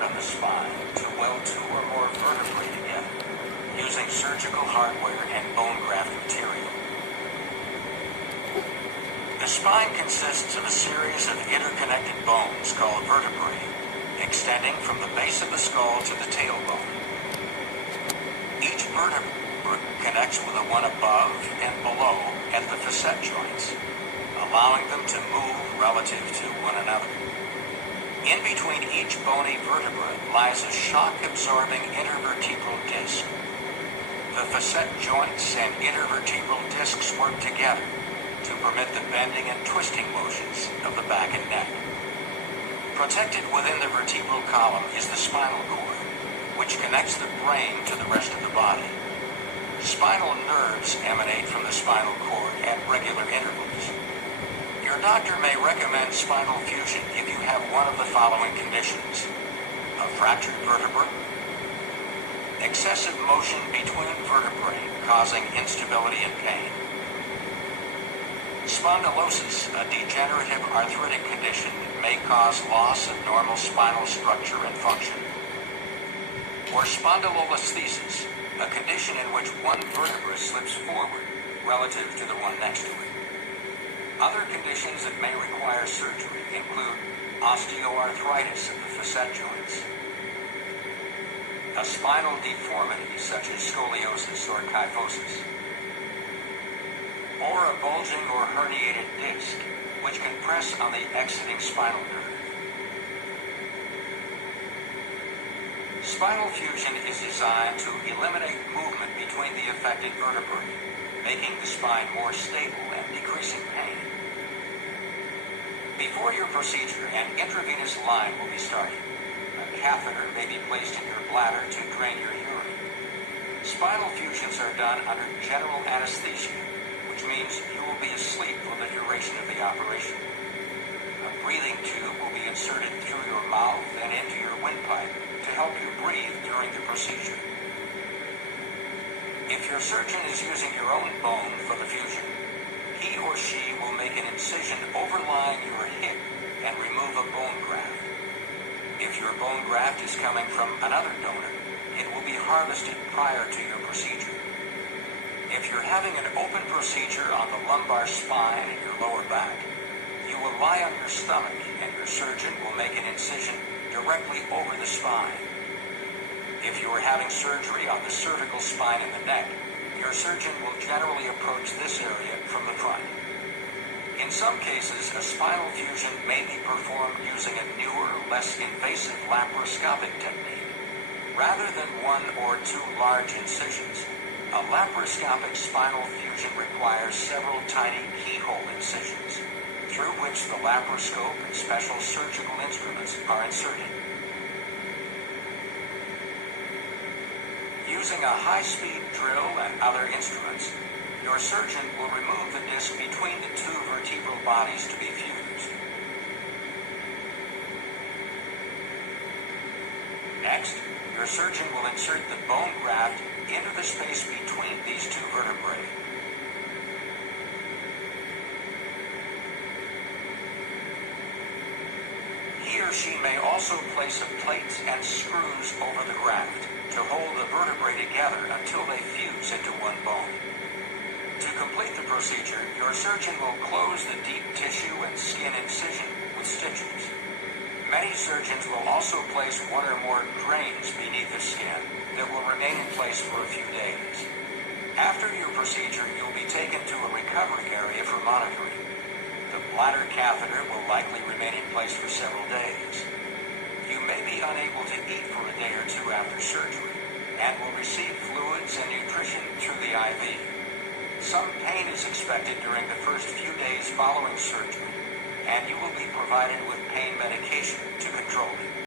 on the spine to weld two or more vertebrae together using surgical hardware and bone graft material. The spine consists of a series of interconnected bones called vertebrae, extending from the base of the skull to the tailbone. Each vertebra connects with the one above and below at the facet joints, allowing them to move relative to one another. In between each bony vertebra lies a shock-absorbing intervertebral disc. The facet joints and intervertebral discs work together to permit the bending and twisting motions of the back and neck. Protected within the vertebral column is the spinal cord, which connects the brain to the rest of the body. Spinal nerves emanate from the spinal cord at regular intervals. Your doctor may recommend spinal fusion if you have one of the following conditions: a fractured vertebra, excessive motion between vertebrae causing instability and pain, spondylosis, a degenerative arthritic condition, may cause loss of normal spinal structure and function, or spondylolisthesis, a condition in which one vertebra slips forward relative to the one next to it. Other conditions that may require surgery include osteoarthritis of the facet joints, a spinal deformity such as scoliosis or kyphosis, or a bulging or herniated disc which can press on the exiting spinal nerve. Spinal fusion is designed to eliminate movement between the affected vertebrae, making the spine more stable and decreasing pain. Before your procedure, an intravenous line will be started. A catheter may be placed in your bladder to drain your urine. Spinal fusions are done under general anesthesia, which means you will be asleep for the duration of the operation. A breathing tube will be inserted through your mouth and into your windpipe to help you breathe during the procedure. If your surgeon is using your own bone for the fusion, he or she will make an incision overlying your hip and remove a bone graft. If your bone graft is coming from another donor, it will be harvested prior to your procedure. If you're having an open procedure on the lumbar spine and your lower back, you will lie on your stomach and your surgeon will make an incision directly over the spine. If you are having surgery on the cervical spine and the neck, your surgeon will generally approach this area from the front. In some cases, a spinal fusion may be performed using a newer, less invasive laparoscopic technique. Rather than one or two large incisions, a laparoscopic spinal fusion requires several tiny keyhole incisions, through which the laparoscope and special surgical instruments are inserted. Using a high-speed drill and other instruments, your surgeon will remove the disc between the two vertebral bodies to be fused. Next, your surgeon will insert the bone graft into the space between these two vertebrae. He or she may also place a plate and screws over the graft to hold the vertebrae together until they fuse into one bone. To complete the procedure, your surgeon will close the deep tissue and skin incision with stitches. Many surgeons will also place one or more drains beneath the skin that will remain in place for a few days. After your procedure, you'll be taken to a recovery area for monitoring. The bladder catheter will likely remain in place for several days. You may be unable to eat for a day or two after surgery and will receive fluids and nutrition through the IV. Some pain is expected during the first few days following surgery, and you will be provided with pain medication to control it.